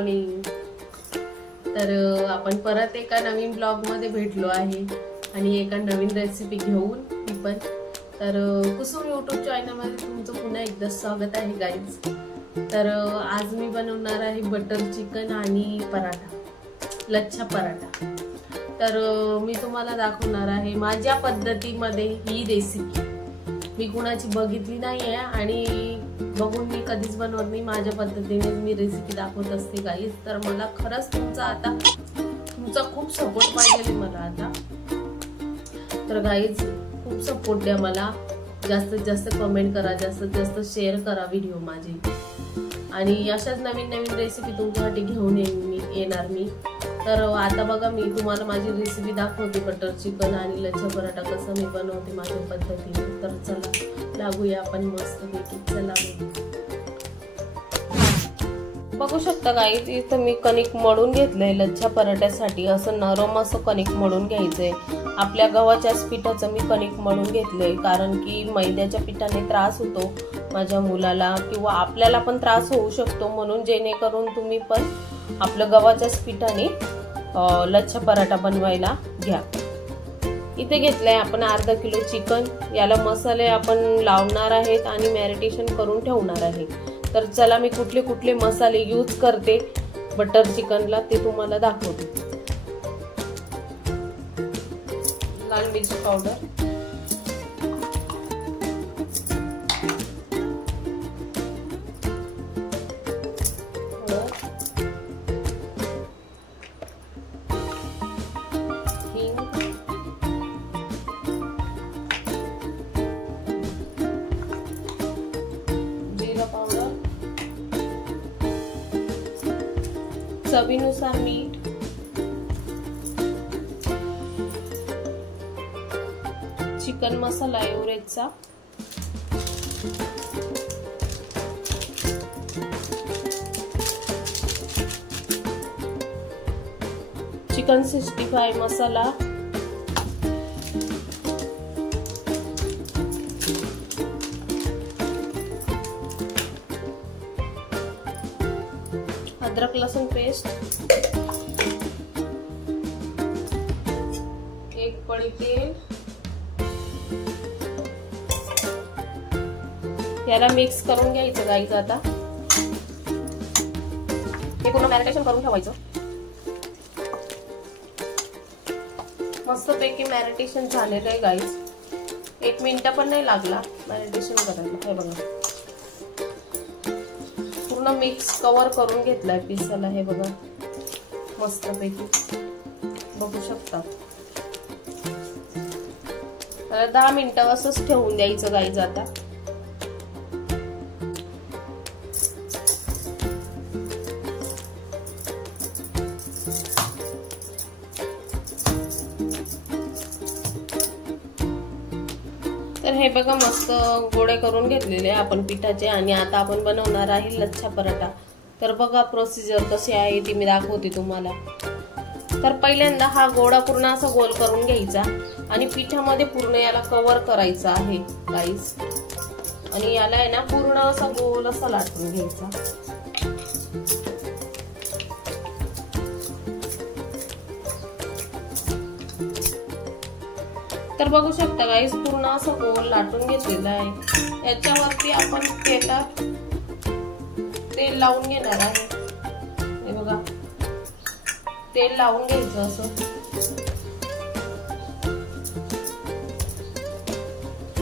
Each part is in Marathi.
मॉर्निंग। तर आपण परत एका नवीन ब्लॉग मध्ये भेटलो आहे आणि एका नवीन रेसिपी घेऊन मी पण। तर कुसुम YouTube चॅनल मध्ये तुमचं पुन्हा एकदा स्वागत आहे गाईज। तर आज मी बनवणार आहे बटर चिकन आणि पराठा, लच्छा पराठा। तर मी तुम्हाला दाखवणार आहे माझ्या पद्धतीमध्ये ही रेसिपी। मी कुणाची बघितली नाहीये आणि बघून मी कधीच बनवत नाही, माझ्या पद्धतीने मी रेसिपी दाखवत असते गाईज। तर मला खरंच तुमचा खूप सपोर्ट पाहिजे मला आता। तर गाईज खूप सपोर्ट द्या मला, जास्तीत जास्त कमेंट करा, जास्तीत जास्त शेअर करा व्हिडिओ माझे, आणि अशाच नवीन नवीन रेसिपी तुमच्यासाठी घेऊन येणार मी। तर आता बघा मी तुम्हाला माझी रेसिपी दाखवते, बटर चिकन आणि लच्छा पराठा कसं मी बनवते माझ्या पद्धतीने। तर चला लागूया आपण मस्त पैकी। चला बघू शकता गाईज, इथं मी कणिक मळून घेतलंय लच्छा पराठ्यासाठी। असं नरम असं कणिक मळून घ्यायचंय। आपल्या गव्हाच्याच पिठाचं मी कणिक मळून घेतलंय, कारण की मैद्याच्या पिठाने त्रास होतो माझ्या मुलाला, किंवा आपल्याला पण त्रास होऊ शकतो, म्हणून जेणेकरून तुम्ही पण आपलं गव्हाच्याच पिठाने लच्छा पराठा बनवायला घ्या। इथे घेतलंय आपण अर्धा किलो चिकन। याला मसाले आपण लावणार आहेत आणि मॅरिनेशन करून ठेवणार आहे। तर चला मी कुठले कुठले मसाले यूज करते बटर चिकनला ते तुम्हाला दाखवते। लाल मिरची पावडर, चवीनुसार मीठ, चिकन मसाला एव्हरेजचा, चिकन 65 मसाला, अदरक लहसुन पेस्ट, एक पळी तेल। याला मिक्स करून घ्यायचं गाईज। आता हे पूर्ण मॅरिनेशन करून ठेवायचं। मस्त पैकी मॅरिनेशन झालेलं आहे गाईज, 1 मिनिट पण नाही लागला मॅरिनेशन करायला। हे बघा पूर्ण मिक्स कव्हर करून घेतलाय पिसाला। हे बघा मस्त पैकी बघू शकता। 10 मिनिटं असंच ठेवून द्यायचं गाईज। आता तर हे बघा मस्त गोळे करून घेतलेले आपण पिठाचे, आणि आता आपण बनवणार आहे लच्छा पराठा। तर बघा प्रोसिजर कशी आहे ती मी दाखवते तुम्हाला। तर पहिल्यांदा हा गोळा पूर्ण असा गोल करून घ्यायचा आणि पिठामध्ये पूर्ण याला कव्हर करायचा आहे गाईस, आणि याला आहे ना पूर्ण असा गोल असा लाटून घ्यायचा। तर बघू शकता गाईस पूर्ण असं गोल लाटून घेतलेलं आहे। याच्यावरती आपण तेल लावून घेणार आहे। हे बघा तेल लावून घ्यायचं असं,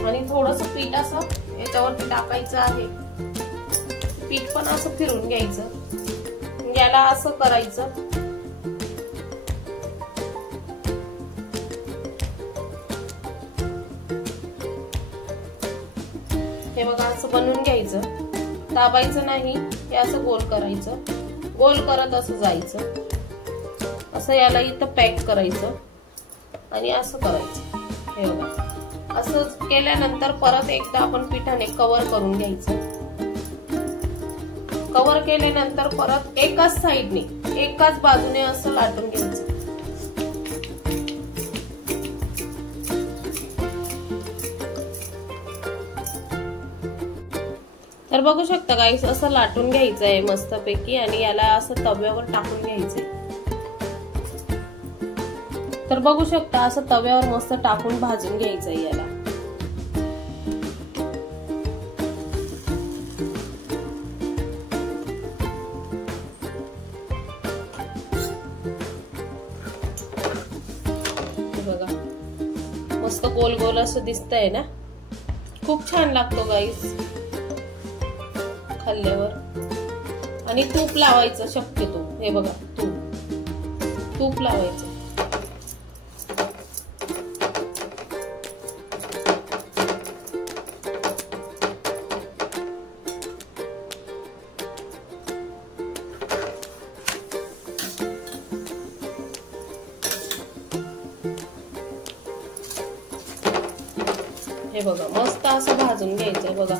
आणि थोडस पीठ असं याच्यावरती टाकायचं आहे। पीठ पण असं फिरून घ्यायचं, याला असं करायचं। हे बघा असं बनवून घ्यायचं, दाबायचं नाही, हे असं गोल करायचं, गोल करत असं जायचं। असं याला इथं पॅक करायचं आणि असं करायचं। हे बघा असं केल्यानंतर परत एकदा आपण पिठाने कव्हर करून घ्यायचं। कव्हर केल्यानंतर परत एकाच साइडने एकाच बाजूने असं लाटून घ्यायचं। तर बघू शकता गाईस, असं लाटून घ्यायचं आहे मस्तपैकी आणि याला असं तव्यावर टाकून घ्यायचंय. तर बघू शकता असं तव्यावर मस्त टाकून भाजून घ्यायचंय याला. बघा मस्त गोल गोल असं दिसतंय ना, खूप छान लागतो गाईस खाल्ल्यावर. आणि तूप लावायचं शक्यतो. हे बघा तूप लावायचं. हे बघा मस्त असं भाजून घ्यायचंय. बघा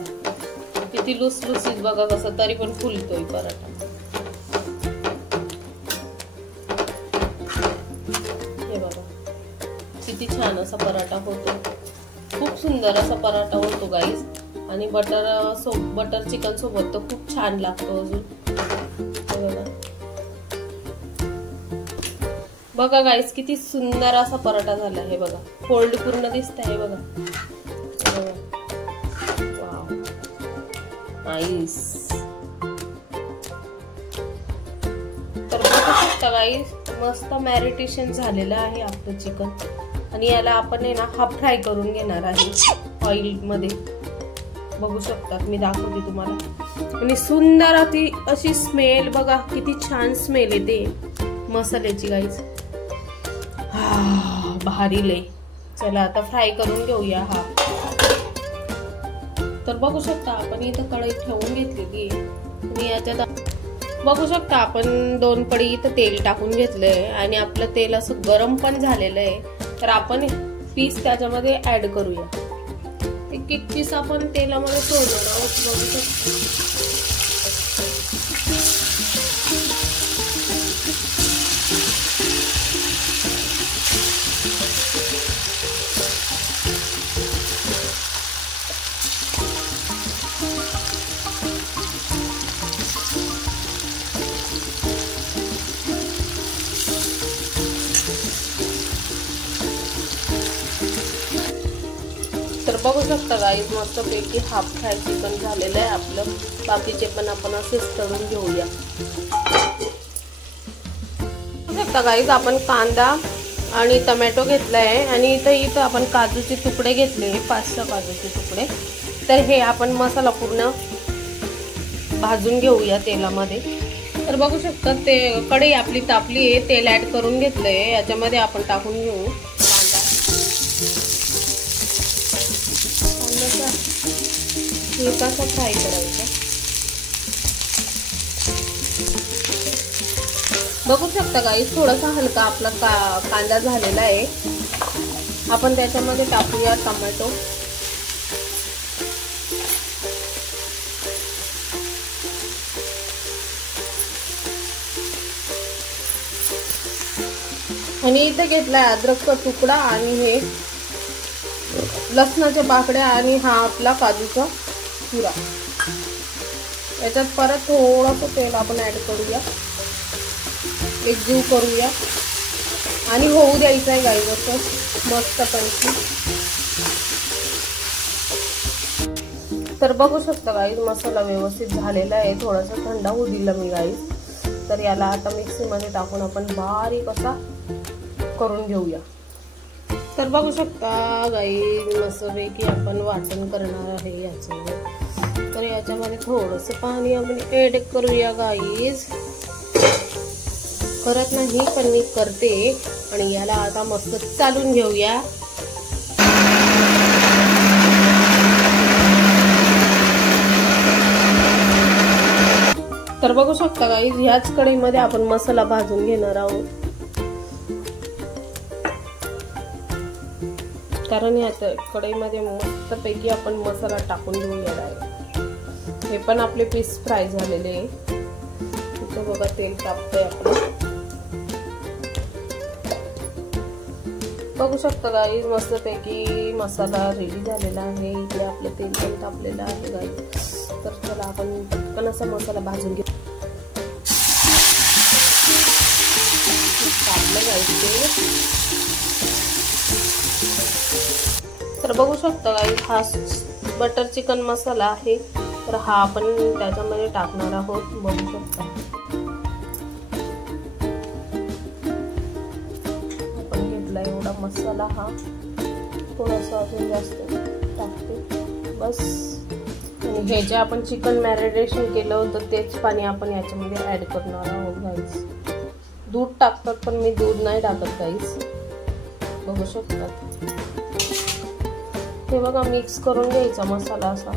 किती लुसलुसीत, बघा कसं तरी पण फुलतोय पराठा. हे बघा किती छान असा पराठा होतो. खूप सुंदर असा पराठा होतो गाईस. आणि बटर चिकन सोबत तर खूप छान लागतो अजून. बघा गाईस किती सुंदर असा पराठा झाला. हे बघा फोल्ड पूर्ण दिसतंय. बघा नाईस. तर बघू शकता गाईस मस्त मॅरिनेशन झालेलं आहे आपलं चिकन. आणि याला आपण आहे ना हाफ फ्राय करून घेणार आहे ऑइल मध्ये. बघू शकता, मी दाखवते तुम्हाला. आणि सुंदर अशी स्मेल, बघा किती छान स्मेल येते मसाल्याची गाईस. भारी लय. चला आता फ्राय करून घेऊया हा. तर बघू शकता आपण इथं कढई ठेवून घेतलेली आणि याच्यात बघू शकता आपण 2 पडी इथं तेल टाकून घेतलंय. आणि आपलं तेल असं गरम पण झालेलं आहे. तर आपण पीस त्याच्यामध्ये ऍड करूया. एक एक पीस आपण तेलामध्ये सोडणार आहोत. बघू शकता तर बघू शकता गाईस मस्त पैकी हाफ फ्राय चिकन झालेलं आहे आपलं. बाकीचे पण आपण असेच तळून घेऊया. बघू शकता गाईस आपण कांदा आणि टोमॅटो घेतलाय आणि इथं आपण काजूचे तुकडे घेतले 5-6 काजूचे तुकडे. तर हे आपण मसाला पूर्ण भाजून घेऊया तेलामध्ये. तर बघू शकता ते कढई आपली तापली आहे. तेल ऍड करून घेतलंय. याच्यामध्ये आपण टाकून घेऊ हलकासा फ्राय करायचा. बघू शकता गाईस थोडासा हलका आपला कांदा झालेला आहे. आपण त्याच्यामध्ये टाकूया टोमॅटो. आणि इथे घेतलाय अद्रकचा तुकडा आणि हे लसणाच्या पाकड्या आणि हा आपला काजूचा चुरा. याच्यात परत थोडंसं तेल आपण ऍड करूया. एकजीव करूया आणि होऊ द्यायचं आहे गाईस असं मस्त पैकी. तर बघू शकता गाईस मसाला व्यवस्थित झालेला आहे. थोडासा थंड होऊ दिला मी गाईस. तर याला आता मिक्सीमध्ये टाकून आपण बारीक असा करून घेऊया. तर बघू शकता गाईस मस्तपैकी आपण वाटण करणार आहे याचं. तर याच्यामध्ये थोडंसं पाणी आपण ऍड करूया गाईस. करत नाही पण मी करते. आणि याला आता मस्त चालून घेऊया. तर बघू शकता गाईस ह्याच कढईमध्ये आपण मसाला भाजून घेणार आहोत. कारण या कढईमध्ये मस्तपैकी आपण मसाला टाकून घेऊया डायरेक्ट. हे पण आपले पीस फ्राय झालेले आहे. इथं बघा तेल तापतंय आपलं. बघू शकता गाईस मस्तपैकी मसाला रेडी झालेला आहे. इकडे आपलं तेल पण तापलेलं आहे गाईस. तर चला आपण पटकन असा मसाला भाजून घेऊ. तर बघू शकता गाईस, हा बटर चिकन मसाला आहे. तर हा आपण त्याच्यामध्ये टाकणार आहोत. बघू शकता आपण घेतला एवढा मसाला. हा थोडासा अजून जास्त टाकते बस. आणि हे जे आपण चिकन मॅरिनेशन केलं होतं तेच पाणी आपण याच्यामध्ये ऍड करणार आहोत गाईस. दूध टाकतात पण मी दूध नाही टाकत गाईस. बघू शकतात. हे बघा मिक्स करून घ्यायचा मसाला असा.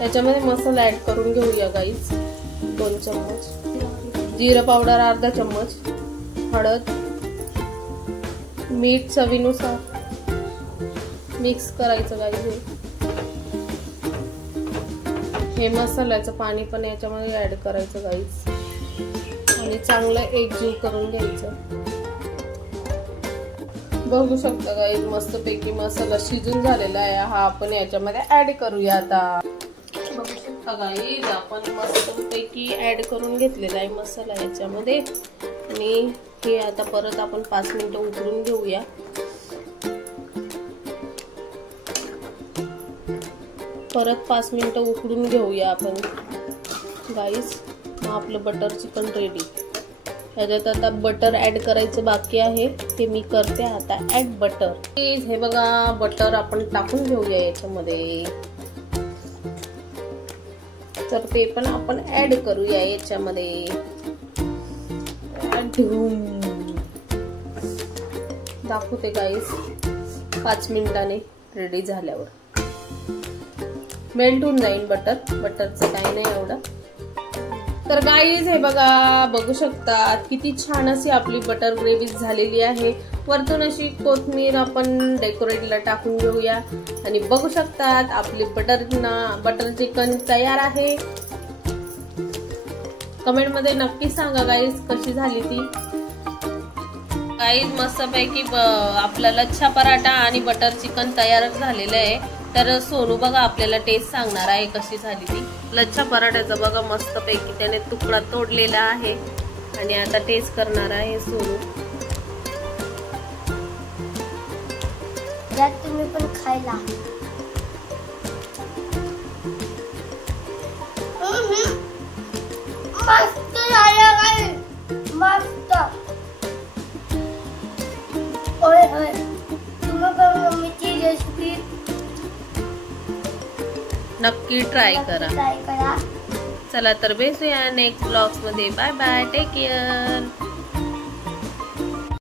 याच्यामध्ये मसाला ऍड करून घेऊया गाईस. 2 चम्मच जिरा पावडर, अर्धा चम्मच हळद, मीठ चवीनुसार. मिक्स करायचं गाईस. हे मसाल्याचं पाणी पण याच्यामध्ये ऍड करायचं गाईस आणि चांगलं एकजीव करून घ्यायचं. बघू शकता गाईस, मस्तपैकी मसाला शिजून झालेला आहे. हा आपण याच्यामध्ये ऍड करूया आता. बघू शकता गाईस, आपण मस्तपैकी ऍड करून घेतलेला आहे मसाला याच्यामध्ये. आणि हे आता परत आपण 5 मिनिटं उकळून घेऊया. परत 5 मिनिटं उकळून घेऊया आपण गाईस. मग आपलं बटर चिकन रेडी. ह्याच्यात आता बटर ऍड करायचं बाकी आहे, ते मी करते आता ऍड बटर. हे बघा बटर आपण टाकून घेऊया याच्यामध्ये. तर ते पण आपण ऍड करूया याच्यामध्ये. दाखवते गाईस 5 मिनिटाने रेडी झाल्यावर. मेल्ट होऊन जाईल बटर. बटरचं काही नाही एवढं. तर गाईज हे बघा, बघू शकता किती छान अशी आपली बटर ग्रेव्ही झालेली आहे. वरतून अशी कोथिंबीर आपण डेकोरेटला टाकून घेऊया. आणि बघू शकतात आपली बटर चिकन तयार आहे. कमेंट मध्ये नक्की सांगा गाईज कशी झाली ती. गाईज मस्तपैकी आपला लच्छा पराठा आणि बटर चिकन तयार झालेलं आहे. तर सोनू बघा आपल्याला टेस्ट सांगणार आहे कशी झाली ती. लच्छा पराठ्याचा बघा मस्तपैकी त्याने तुकडा तोडलेला आहे आणि आता टेस्ट करणार आहे सोनू. तुम्ही पण खायला. मस्त झालं काय, मस्त. होय होय, तुम्ही पण मम्मीची रेसिपी नक्की ट्राय करा. ट्राय करा. चला तर भेटूया नेक्स्ट ब्लॉग्स मध्ये. Bye bye, take care.